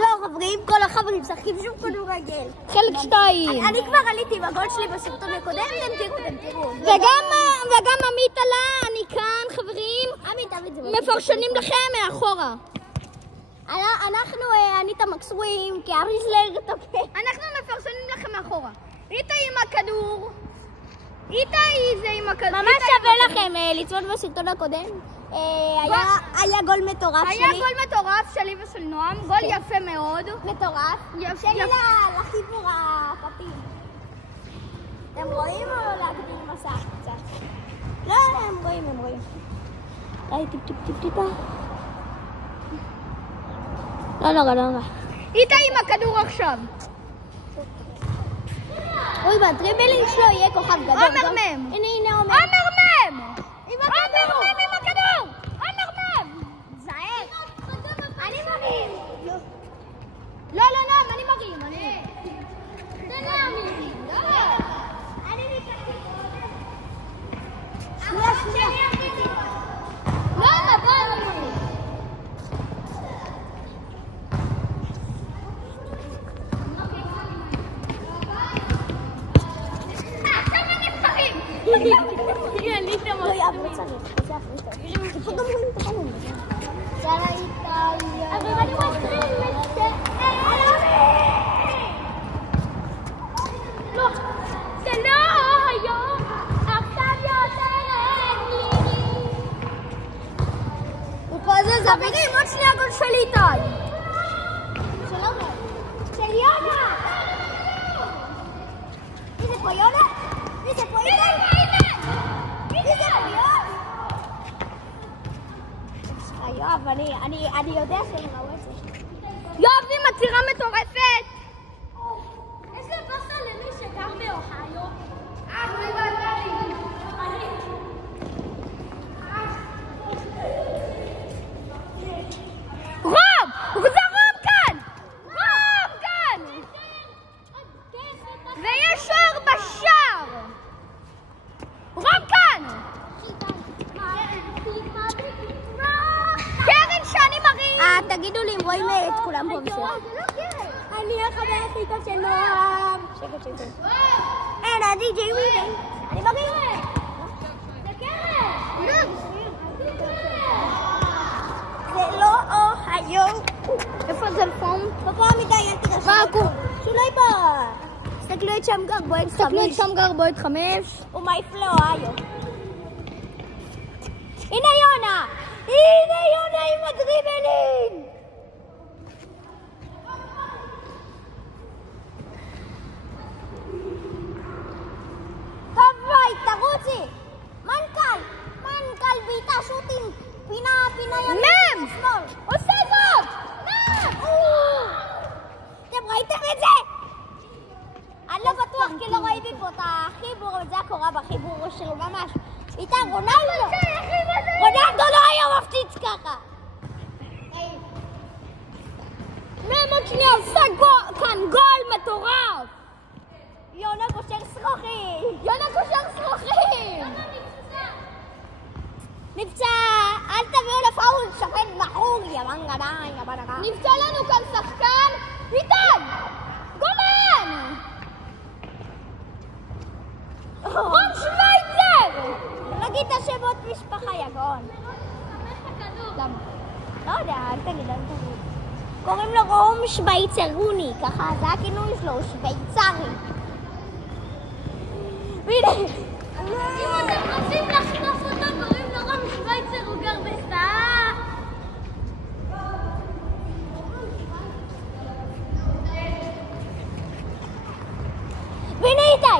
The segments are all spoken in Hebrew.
לא חברים, כל החברים משחקים שום כדורגל. חלק 2. אני כבר עליתי בגול שלי בסרטון הקודם, אתם תראו. וגם עמית עלה, אני כאן חברים. מפרשנים לכם מאחורה. אני את המקסורים, כי אריסלר תוקף. אנחנו מפרשנים לכם מאחורה. איתה עם הכדור. איתה זה עם הכדור. ממש שווה לכם לצפות בסרטון הקודם. היה גול מטורף שלי. היה גול מטורף שלי ושל נועם. גול יפה מאוד. מטורף. שלי לחיבור הפפים. אתם רואים או להגדיל מסך קצת? לא, הם רואים. טיפה. לא. איתה עם הכדור עכשיו. אוי, בטריבלינג שלו יהיה כוכב גדול. עומר מם. הנה עומר. עומר מם עם הכדור. עומר מם. זהר. אני מרים. לא, אני מרים. תן להמיר. אני ביקשתי. שנייה. לא, נבוא. חברים, עוד שנייה גול של איתי. של יונה. מי זה פה יונה? יואב, אני יודע שאני מרועצת. יואב עם עצירה מטורפת. איזה באסה למי שגר באוהיו. רום כאן. ויש שוער בשער. רום כאן. קרן שאני מרים. תגידו לי אם רואים את כולם פה בשביל. אני החבר הכי טוב של נועם. שקט. אין, הדי.ג'יי ווידן. אני מרים. זה קרן. זה לא אוהיו. איפה זה לפעמים? בפעם מדי אל תרשמו. מה הקום? שאולי פה. תסתכלו את שם גרבויד 5. הוא מעיף לאוהיו. הנה יונה עם הדריבלין. טוב ביי, תרוצי. מנכ"ל בעיטה שוטים. פינה ימין. מם! שמאל. עושה זאת! אתם ראיתם את זה? אני לא בטוח כי לא ראיתי פה את החיבור, אבל זה הקורה בחיבור שלו ממש. איתה רונלדו לא היה מפציץ ככה. מם עוד שנייה עושה כאן גול מטורף. יונה קושר שרוחים. נפצע, אל תביאו לפאול שפט בחור, יא בנגנה. נפצע לנו כאן שחקן. איתן! גולן! רום שווייצר! נגיד את השמות משפחה יגון. למה? לא יודע, אל תגיד. קוראים לו רום שווייצרוני, ככה זה הכינוי שלו, שווייצרי. והנה. אם אתם רוצים לחטוף אותו, קוראים לו רום שווייצר, הוא גר בסעה. והנה איתי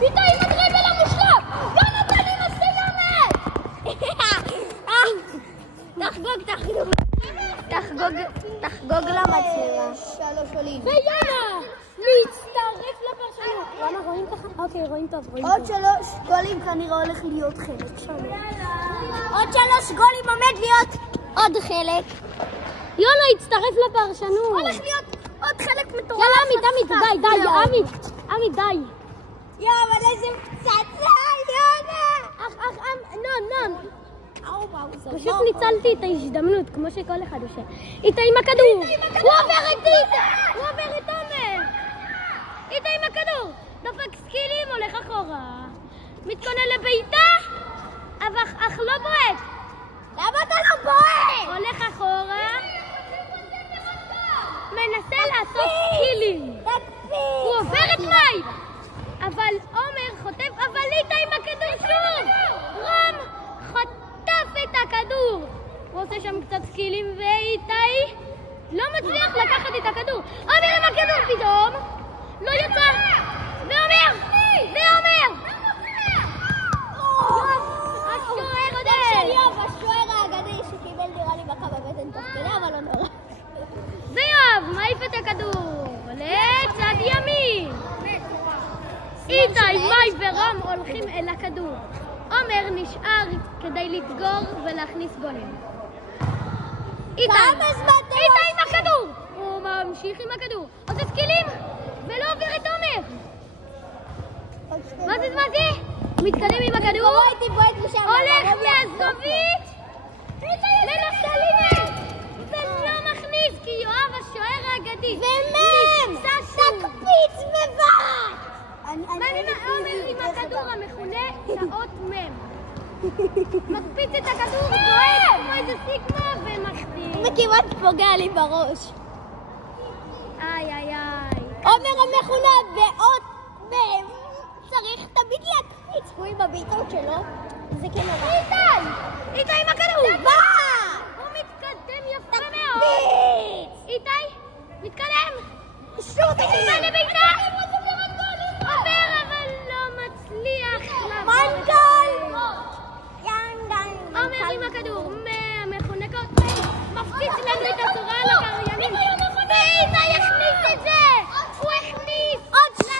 עם הדריבל המושלם! יונתן עם הסיומת! תחגוג למצלמה. ויאללה! להצטרף לפרשנות. למה רואים ככה? אוקיי, רואים טוב. עוד 3 גולים כנראה הולך להיות חלק 3. עוד 3 גולים עומד להיות עוד חלק. יונה, הצטרף לפרשנות. הולך להיות עוד חלק מטורף. יאללה, עמית, די. אבל איזה פצצה, יונה! נון. פשוט ניצלתי את ההזדמנות, כמו שכל אחד עושה. איתה עם הכדור! הוא עובר את איתה! הוא עובר את עומר! איתה עם הכדור! דופק סקילים, הולך אחורה. מתכונן לביתה, אך לא בועט. למה אתה לא בועט? הולך אחורה. מנסה לעשות סקילים. הוא עובר את מייק! אבל עומר חוטף, אבל איתה עם הכדור שוב! רום חוטף את הכדור! הוא עושה שם קצת סקילים ואיתי לא מצליח לקחת את הכדור. עומר עם הכדור פתאום! לא יצא! ועומר! השוער עודד! השוער האגדי שקיבל נראה לי מכה בבטן תוך כדי, אבל לא נורא. ויואב מעיף את הכדור לצד ימין. איתי, מאי ורום הולכים אל הכדור. עומר נשאר כדי לסגור ולהכניס גולים. איתי עם הכדור! הוא ממשיך עם הכדור. עושה סקילים ולא עובר את עומר. מה זה? מתקדם עם הכדור. הולך מהזווית לנפתלי ולא מכניס כי יואב השוער האגדי. תקפיץ בבת! עומר עם הכדור המכונה שעות מם. מקפיץ את הכדור, בועט כמו איזה סיקמה ומחטיא. וכמעט פוגע לי בראש. איי. עומר המכונה באות מם. צריך תמיד להקפיץ כמו עם הבעיטות שלו. זה כן נורא. איתי עם הכדור! מה? הוא מתקדם יפה מאוד. תקפיץ! איתי מתקדם! שוט איתי לביתה! עובר אבל לא מצליח מנגל! עומר עם הכדור מהמכונה קוטפל מפציץ לנו את הצורה על הקריינים ואיתי הכניס את זה! הוא הכניס! עוד 2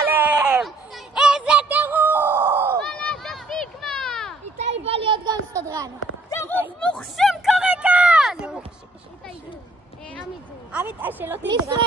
עלים! איזה טירוף! בלעת הסיקמה! איתי בא להיות גם סדרן. טירוף מוחשם קורה כאן! איתי עמית שלא תדרן.